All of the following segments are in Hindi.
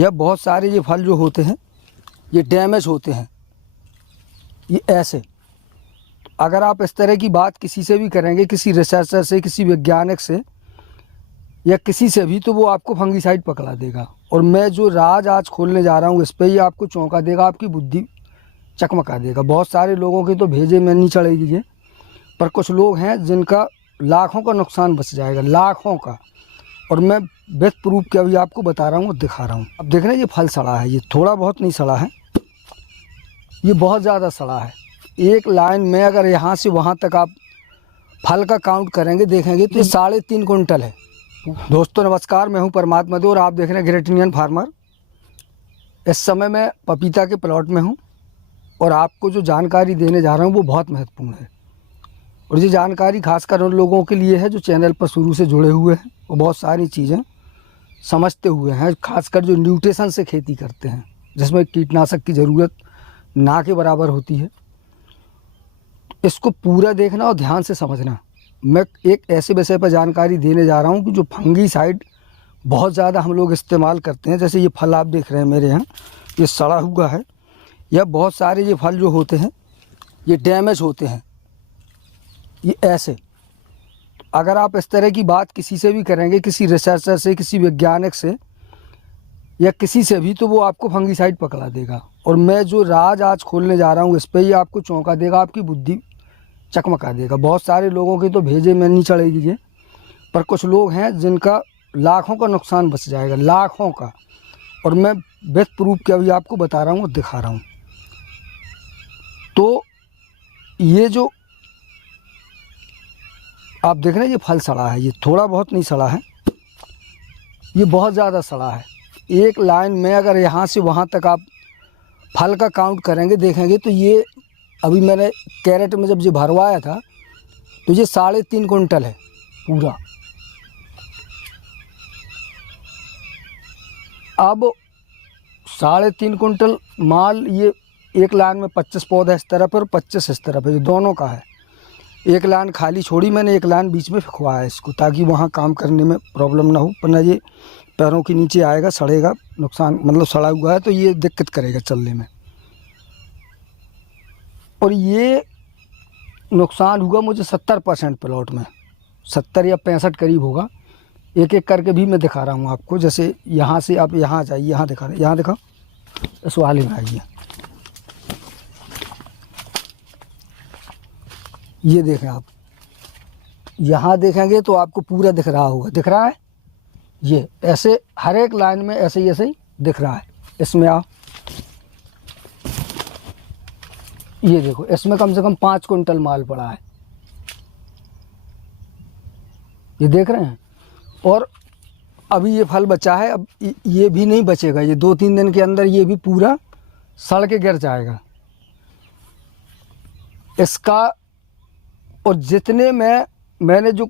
या बहुत सारे ये फल जो होते हैं ये डैमेज होते हैं। ये ऐसे अगर आप इस तरह की बात किसी से भी करेंगे, किसी रिसर्चर से, किसी वैज्ञानिक से या किसी से भी, तो वो आपको फंगीसाइड पकड़ा देगा। और मैं जो राज आज खोलने जा रहा हूँ इस पर ही आपको चौंका देगा, आपकी बुद्धि चकमका देगा। बहुत सारे लोगों के तो भेजे में नहीं चढ़ेगी ये, पर कुछ लोग हैं जिनका लाखों का नुकसान बच जाएगा, लाखों का। और मैं विथ प्रूफ के अभी आपको बता रहा हूँ और दिखा रहा हूँ। अब देख रहे हैं ये फल सड़ा है, ये थोड़ा बहुत नहीं सड़ा है, ये बहुत ज़्यादा सड़ा है। एक लाइन में अगर यहाँ से वहाँ तक आप फल का काउंट करेंगे, देखेंगे तो ये 3.5 कुंटल है। दोस्तों नमस्कार, मैं हूँ परमात्मा देव और आप देख रहे हैं ग्रेट इंडियन फार्मर। इस समय मैं पपीता के प्लॉट में हूँ और आपको जो जानकारी देने जा रहा हूँ वो बहुत महत्वपूर्ण है। और ये जानकारी खासकर उन लोगों के लिए है जो चैनल पर शुरू से जुड़े हुए हैं और बहुत सारी चीज़ें समझते हुए हैं, खासकर जो न्यूट्रिशन से खेती करते हैं, जिसमें कीटनाशक की ज़रूरत ना के बराबर होती है। इसको पूरा देखना और ध्यान से समझना। मैं एक ऐसे विषय पर जानकारी देने जा रहा हूँ कि जो फंगीसाइड बहुत ज़्यादा हम लोग इस्तेमाल करते हैं। जैसे ये फल आप देख रहे हैं मेरे यहाँ, ये सड़ा हुआ है, या बहुत सारे ये फल जो होते हैं ये डैमेज होते हैं। ये ऐसे अगर आप इस तरह की बात किसी से भी करेंगे, किसी रिसर्चर से, किसी वैज्ञानिक से या किसी से भी, तो वो आपको फंगीसाइड पकड़ा देगा। और मैं जो राज आज खोलने जा रहा हूँ इस पर ही आपको चौंका देगा, आपकी बुद्धि चकमका देगा। बहुत सारे लोगों के तो भेजे में नहीं चढ़ेगी ये, पर कुछ लोग हैं जिनका लाखों का नुकसान बच जाएगा, लाखों का। और मैं विथ प्रूफ के अभी आपको बता रहा हूँ और दिखा रहा हूँ। तो ये जो आप देख रहे हैं ये फल सड़ा है, ये थोड़ा बहुत नहीं सड़ा है, ये बहुत ज़्यादा सड़ा है। एक लाइन में अगर यहाँ से वहाँ तक आप फल का काउंट करेंगे, देखेंगे तो ये अभी मैंने कैरेट में जब ये भरवाया था तो ये 3.5 कुंटल है पूरा। अब 3.5 कुंटल माल, ये एक लाइन में 25 पौधा इस तरफ और 25 इस तरफ है, ये दोनों का है। एक लाइन खाली छोड़ी मैंने, एक लाइन बीच में फिकवाया इसको, ताकि वहाँ काम करने में प्रॉब्लम ना हो, वरना ये पैरों के नीचे आएगा, सड़ेगा, नुकसान, मतलब सड़ा हुआ है तो ये दिक्कत करेगा चलने में। और ये नुकसान हुआ मुझे 70% प्लॉट में, 70 या 65 करीब होगा। एक एक करके भी मैं दिखा रहा हूँ आपको। जैसे यहाँ से आप यहाँ जाइए, यहाँ दिखा रहे, यहाँ दिखाओ, इस वाले में आइए, ये देखें आप, यहाँ देखेंगे तो आपको पूरा दिख रहा होगा, दिख रहा है ये ऐसे हर एक लाइन में ऐसे ही दिख रहा है। इसमें आप ये देखो, इसमें कम से कम 5 कुंटल माल पड़ा है, ये देख रहे हैं। और अभी ये फल बचा है, अब ये भी नहीं बचेगा, ये 2-3 दिन के अंदर ये भी पूरा सड़ के गिर जाएगा इसका। और जितने मैंने जो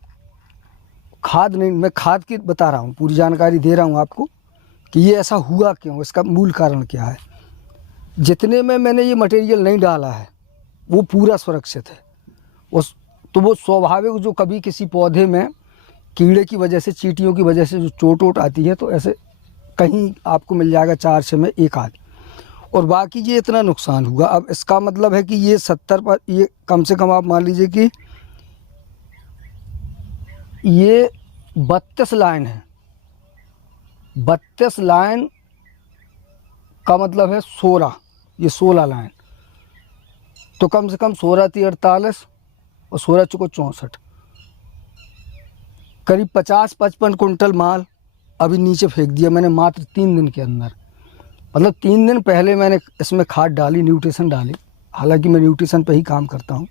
खाद नहीं, मैं खाद की बता रहा हूँ, पूरी जानकारी दे रहा हूँ आपको कि ये ऐसा हुआ क्यों, इसका मूल कारण क्या है। जितने में मैंने ये मटेरियल नहीं डाला है वो पूरा सुरक्षित है। उस तो वो स्वाभाविक, जो कभी किसी पौधे में कीड़े की वजह से, चींटियों की वजह से जो चोट वोट आती है, तो ऐसे कहीं आपको मिल जाएगा 4-6 में एक आध, और बाकी ये इतना नुकसान हुआ। अब इसका मतलब है कि ये 70 पर, ये कम से कम आप मान लीजिए कि ये 32 लाइन है। 32 लाइन का मतलब है 16, ये 16 लाइन, तो कम से कम 16×3 48 और 16×4 64, करीब 50-55 कुंटल माल अभी नीचे फेंक दिया मैंने मात्र 3 दिन के अंदर। मतलब 3 दिन पहले मैंने इसमें खाद डाली, न्यूट्रिशन डाली, हालांकि मैं न्यूट्रिशन पे ही काम करता हूँ।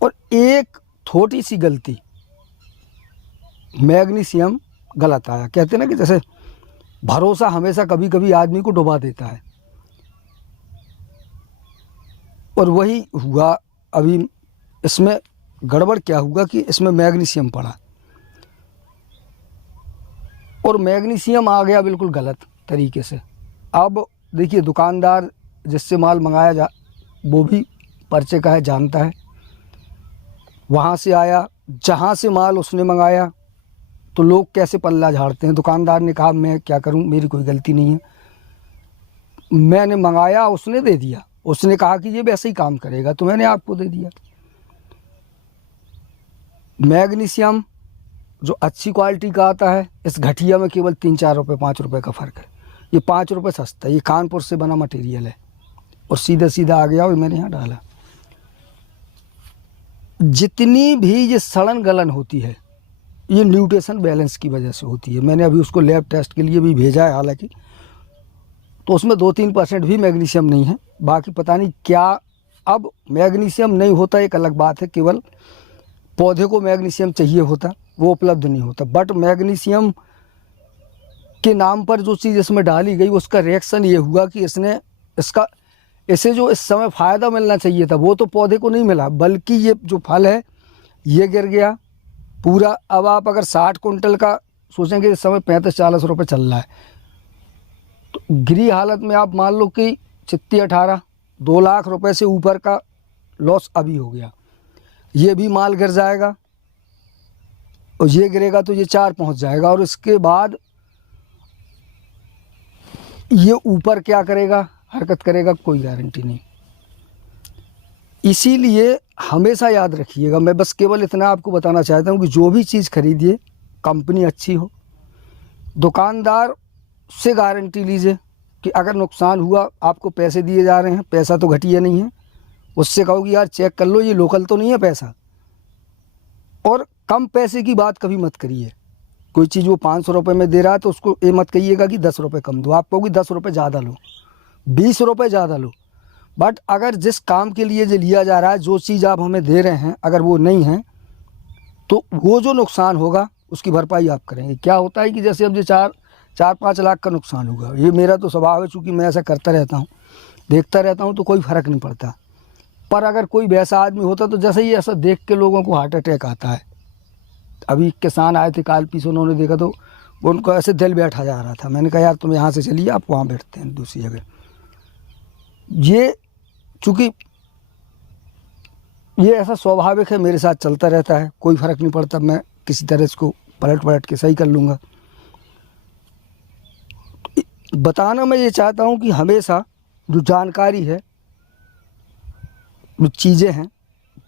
और एक छोटी सी गलती, मैग्नीशियम गलत आया। कहते हैं ना कि जैसे भरोसा हमेशा कभी कभी आदमी को डुबा देता है, और वही हुआ। अभी इसमें गड़बड़ क्या हुआ कि इसमें मैग्नीशियम पड़ा, और मैग्नीशियम आ गया बिल्कुल गलत तरीके से। अब देखिए, दुकानदार जिससे माल मंगाया जा, वो भी पर्चे का है, जानता है, वहाँ से आया, जहाँ से माल उसने मंगाया तो लोग कैसे पल्ला झाड़ते हैं। दुकानदार ने कहा मैं क्या करूं, मेरी कोई गलती नहीं है, मैंने मंगाया, उसने दे दिया, उसने कहा कि ये वैसे ही काम करेगा तो मैंने आपको दे दिया। मैग्नीशियम जो अच्छी क्वालिटी का आता है, इस घटिया में केवल 3-4 रुपये 5 रुपये का फ़र्क है। ये 5 रुपये सस्ता है, ये कानपुर से बना मटेरियल है और सीधा सीधा आ गया और मैंने यहाँ डाला। जितनी भी ये सड़न गलन होती है ये न्यूट्रिशन बैलेंस की वजह से होती है। मैंने अभी उसको लैब टेस्ट के लिए भी भेजा है हालांकि, तो उसमें 2-3% भी मैग्नीशियम नहीं है। बाकी पता नहीं क्या, अब मैग्नीशियम नहीं होता एक अलग बात है, केवल पौधे को मैग्नीशियम चाहिए होता, वो उपलब्ध नहीं होता। बट मैग्नीशियम के नाम पर जो चीज़ इसमें डाली गई उसका रिएक्शन ये हुआ कि इसे जो इस समय फ़ायदा मिलना चाहिए था वो तो पौधे को नहीं मिला, बल्कि ये जो फल है ये गिर गया पूरा। अब आप अगर 60 कुंटल का सोचेंगे, इस समय 35-40 रुपये चल रहा है, तो गिरी हालत में आप मान लो कि 18 लाख रुपए से ऊपर का लॉस अभी हो गया। ये भी माल गिर जाएगा और ये गिरेगा तो ये 4 पहुंच जाएगा, और इसके बाद ये ऊपर क्या करेगा, हरकत करेगा, कोई गारंटी नहीं। इसीलिए हमेशा याद रखिएगा, मैं बस केवल इतना आपको बताना चाहता हूँ कि जो भी चीज़ खरीदिए कंपनी अच्छी हो, दुकानदार से गारंटी लीजिए कि अगर नुकसान हुआ, आपको पैसे दिए जा रहे हैं, पैसा तो घटिया नहीं है, उससे कहो कि यार चेक कर लो ये लोकल तो नहीं है पैसा। और कम पैसे की बात कभी मत करिए। कोई चीज़ वो 500 रुपये में दे रहा है तो उसको ये मत कहिएगा कि 10 रुपये कम दो, आप कहोगे 10 रुपये ज़्यादा लो, 20 रुपये ज़्यादा लो। बट अगर जिस काम के लिए जो लिया जा रहा है, जो चीज़ आप हमें दे रहे हैं, अगर वो नहीं है तो वो जो नुकसान होगा उसकी भरपाई आप करेंगे। क्या होता है कि जैसे अब जो 4-5 लाख का नुकसान होगा, ये मेरा तो स्वभाव है, चूँकि मैं ऐसा करता रहता हूँ, देखता रहता हूँ, तो कोई फ़र्क नहीं पड़ता। पर अगर कोई वैसा आदमी होता तो जैसे ही ऐसा देख के लोगों को हार्ट अटैक आता है। अभी किसान आए थे काल पीछे, उन्होंने देखा तो उनको ऐसे दिल बैठा जा रहा था। मैंने कहा यार तुम यहाँ से चलिए, आप वहाँ बैठते हैं दूसरी जगह। ये चूँकि ये ऐसा स्वाभाविक है, मेरे साथ चलता रहता है, कोई फ़र्क नहीं पड़ता, मैं किसी तरह इसको पलट के सही कर लूँगा। बताना मैं ये चाहता हूँ कि हमेशा जो जानकारी है, जो चीज़ें हैं,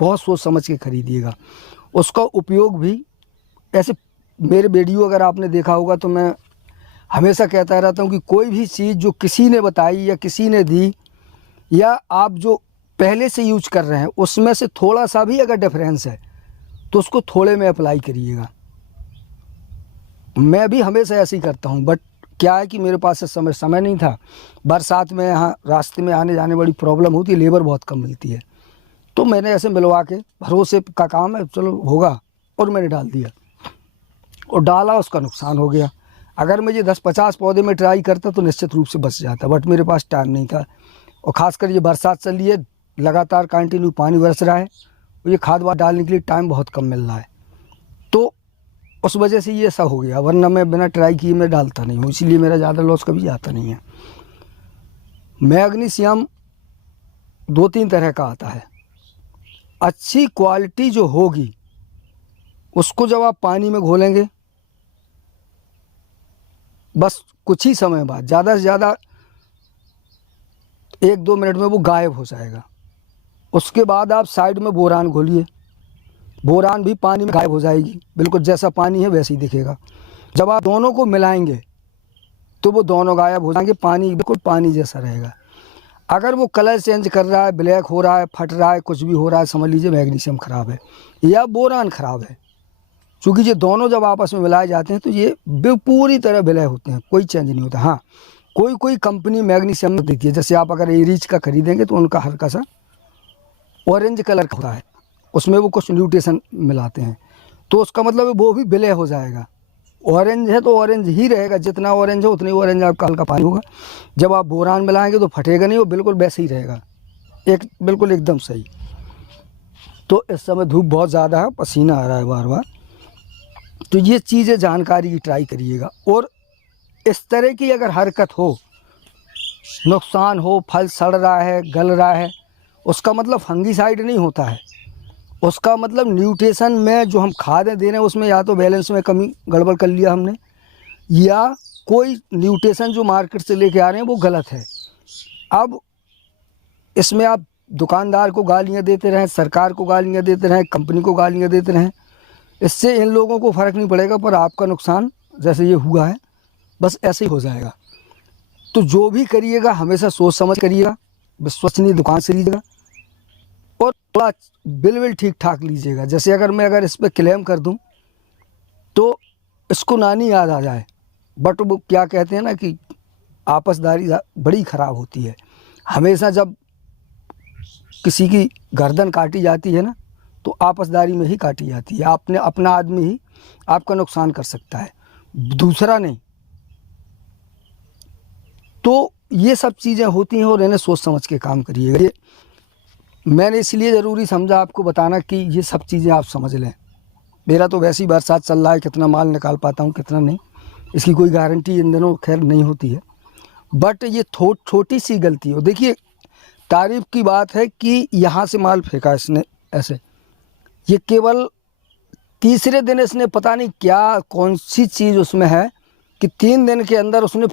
बहुत सोच समझ के खरीदिएगा। उसका उपयोग भी ऐसे, मेरे वीडियो अगर आपने देखा होगा तो मैं हमेशा कहता रहता हूँ कि कोई भी चीज़ जो किसी ने बताई या किसी ने दी, या आप जो पहले से यूज कर रहे हैं उसमें से थोड़ा सा भी अगर डिफरेंस है तो उसको थोड़े में अप्लाई करिएगा। मैं भी हमेशा ऐसे ही करता हूँ, बट क्या है कि मेरे पास इस समय नहीं था। बरसात में यहाँ रास्ते में आने जाने बड़ी प्रॉब्लम होती है, लेबर बहुत कम मिलती है, तो मैंने ऐसे मिलवा के, भरोसे का काम है चलो होगा, और मैंने डाल दिया और डाला, उसका नुकसान हो गया। अगर मैं ये 10-50 पौधे में ट्राई करता तो निश्चित रूप से बच जाता, बट मेरे पास टाइम नहीं था। और ख़ासकर ये बरसात चल रही है, लगातार कंटिन्यू पानी बरस रहा है, और ये खाद वाद डालने के लिए टाइम बहुत कम मिल रहा है, तो उस वजह से ये ऐसा हो गया। वरना मैं बिना ट्राई किए मैं डालता नहीं हूँ, इसीलिए मेरा ज़्यादा लॉस कभी आता नहीं है। मैग्नीशियम 2-3 तरह का आता है। अच्छी क्वालिटी जो होगी उसको जब आप पानी में घोलेंगे, बस कुछ ही समय बाद, ज़्यादा से ज़्यादा 1-2 मिनट में वो गायब हो जाएगा। उसके बाद आप साइड में बोरान घोलिए, बोरान भी पानी में गायब हो जाएगी, बिल्कुल जैसा पानी है वैसे ही दिखेगा। जब आप दोनों को मिलाएंगे तो वो दोनों गायब हो जाएंगे, पानी बिल्कुल पानी जैसा रहेगा। अगर वो कलर चेंज कर रहा है, ब्लैक हो रहा है, फट रहा है, कुछ भी हो रहा है, समझ लीजिए मैग्नीशियम ख़राब है या बोरान ख़राब है। क्योंकि ये दोनों जब आपस में मिलाए जाते हैं तो ये पूरी तरह विलय होते हैं, कोई चेंज नहीं होता। हाँ, कोई कंपनी मैग्नीशियम में देती है, जैसे आप अगर एरीज का खरीदेंगे तो उनका हल्का सा ऑरेंज कलर का होता है, उसमें वो कुछ न्यूट्रिशन मिलाते हैं, तो उसका मतलब वो भी विलय हो जाएगा। ऑरेंज है तो ऑरेंज ही रहेगा, जितना ऑरेंज है उतनी ऑरेंज आपका हल्का पानी होगा। जब आप बोरान मिलाएंगे तो फटेगा नहीं, वो बिल्कुल वैसे ही रहेगा, बिल्कुल एकदम सही। तो इस समय धूप बहुत ज़्यादा है, पसीना आ रहा है बार बार, तो ये चीज़ें जानकारी की ट्राई करिएगा। और इस तरह की अगर हरकत हो, नुकसान हो, फल सड़ रहा है, गल रहा है, उसका मतलब फंगीसाइड नहीं होता है, उसका मतलब न्यूट्रिशन में जो हम खादें दे रहे हैं उसमें या तो बैलेंस में कमी गड़बड़ कर लिया हमने, या कोई न्यूट्रिशन जो मार्केट से लेके आ रहे हैं वो गलत है। अब इसमें आप दुकानदार को गालियाँ देते रहें, सरकार को गालियाँ देते रहें, कंपनी को गालियाँ देते रहें, इससे इन लोगों को फ़र्क नहीं पड़ेगा, पर आपका नुकसान जैसे ये हुआ है बस ऐसे ही हो जाएगा। तो जो भी करिएगा हमेशा सोच समझ करिएगा, विश्वसनीय दुकान से लीजिएगा और थोड़ा बिल ठीक ठाक लीजिएगा। जैसे अगर इस पर क्लेम कर दूं तो इसको नानी याद आ जाए, बट वो क्या कहते हैं ना कि आपसदारी बड़ी ख़राब होती है। हमेशा जब किसी की गर्दन काटी जाती है ना तो आपसदारी में ही काटी जाती है। आपने अपना आदमी ही आपका नुकसान कर सकता है, दूसरा नहीं। तो ये सब चीज़ें होती हैं और इन्हें सोच समझ के काम करिएगा। ये मैंने इसलिए ज़रूरी समझा आपको बताना कि ये सब चीज़ें आप समझ लें। मेरा तो वैसी बरसात चल रहा है, कितना माल निकाल पाता हूँ कितना नहीं, इसकी कोई गारंटी इन दिनों खैर नहीं होती है। बट ये छोटी सी गलती हो, देखिए तारीफ़ की बात है कि यहाँ से माल फेंका इसने ऐसे, ये केवल तीसरे दिन इसने पता नहीं क्या कौन सी चीज़ उसमें है कि 3 दिन के अंदर उसने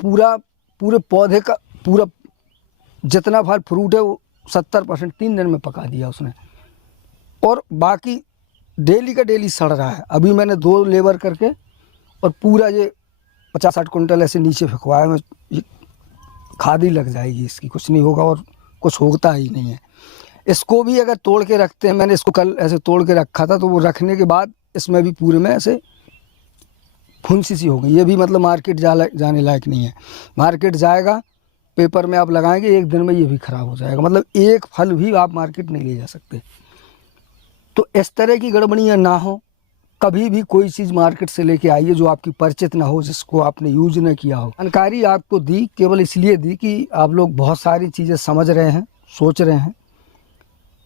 पूरे पौधे का पूरा जितना फल फ्रूट है वो 70% 3 दिन में पका दिया उसने, और बाकी डेली का डेली सड़ रहा है। अभी मैंने 2 लेबर करके और पूरा ये 50-60 कुंटल ऐसे नीचे फेंकवाया। मैं ये खाद ही लग जाएगी इसकी, कुछ नहीं होगा और कुछ होता ही नहीं है। इसको भी अगर तोड़ के रखते हैं, मैंने इसको कल ऐसे तोड़ के रखा था, तो वो रखने के बाद इसमें भी पूरे में ऐसे फुंसी सी हो गई। ये भी मतलब मार्केट जाने लायक नहीं है। मार्केट जाएगा, पेपर में आप लगाएंगे, 1 दिन में ये भी ख़राब हो जाएगा। मतलब एक फल भी आप मार्केट नहीं ले जा सकते। तो इस तरह की गड़बड़ियाँ ना हो। कभी भी कोई चीज़ मार्केट से लेके आइए जो आपकी परिचित ना हो, जिसको आपने यूज ना किया हो। जानकारी आपको दी केवल इसलिए दी कि आप लोग बहुत सारी चीज़ें समझ रहे हैं, सोच रहे हैं,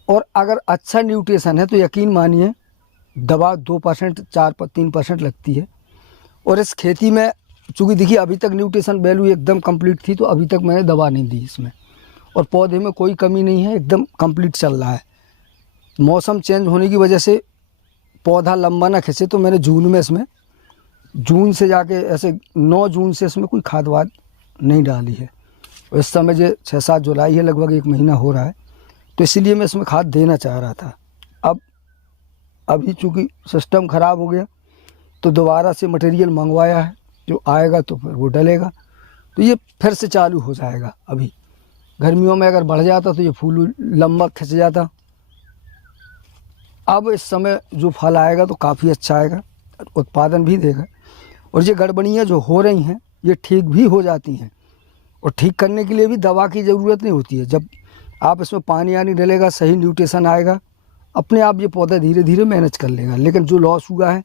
और अगर अच्छा न्यूट्रिशन है तो यकीन मानिए दवा 2% 4-3% लगती है। और इस खेती में चूँकि देखिए अभी तक न्यूट्रिशन वैल्यू एकदम कंप्लीट थी, तो अभी तक मैंने दवा नहीं दी इसमें, और पौधे में कोई कमी नहीं है, एकदम कंप्लीट चल रहा है। मौसम चेंज होने की वजह से पौधा लंबा ना खिंचे, तो मैंने जून से जाके ऐसे 9 जून से इसमें कोई खाद वाद नहीं डाली है। और इस समय जो 6-7 जुलाई है, लगभग 1 महीना हो रहा है, तो इसीलिए मैं इसमें खाद देना चाह रहा था। अभी चूँकि सिस्टम ख़राब हो गया तो दोबारा से मटेरियल मंगवाया है, जो आएगा तो फिर वो डलेगा, तो ये फिर से चालू हो जाएगा। अभी गर्मियों में अगर बढ़ जाता तो ये फूल लंबा खिंच जाता। अब इस समय जो फल आएगा तो काफ़ी अच्छा आएगा, उत्पादन भी देगा। और ये गड़बड़ियाँ जो हो रही हैं ये ठीक भी हो जाती हैं, और ठीक करने के लिए भी दवा की ज़रूरत नहीं होती है। जब आप इसमें पानी आनी डलेगा, सही न्यूट्रिशन आएगा, अपने आप ये पौधा धीरे धीरे मैनेज कर लेगा। लेकिन जो लॉस हुआ है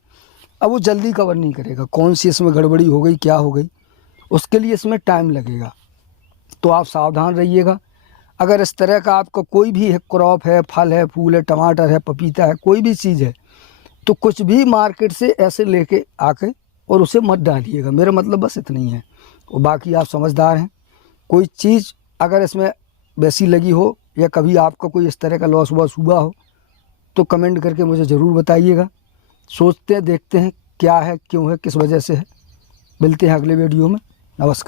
अब वो जल्दी कवर नहीं करेगा। कौन सी इसमें गड़बड़ी हो गई, क्या हो गई, उसके लिए इसमें टाइम लगेगा। तो आप सावधान रहिएगा। अगर इस तरह का आपका कोई भी है, क्रॉप है, फल है, फूल है, टमाटर है, पपीता है, कोई भी चीज़ है, तो कुछ भी मार्केट से ऐसे लेके आके और उसे मत डालिएगा। मेरा मतलब बस इतना ही है। और बाकी आप समझदार हैं। कोई चीज़ अगर इसमें वैसी लगी हो या कभी आपका कोई इस तरह का लॉस वॉस हुआ हो तो कमेंट करके मुझे ज़रूर बताइएगा। सोचते हैं, देखते हैं क्या है, क्यों है, किस वजह से है। मिलते हैं अगले वीडियो में। नमस्कार।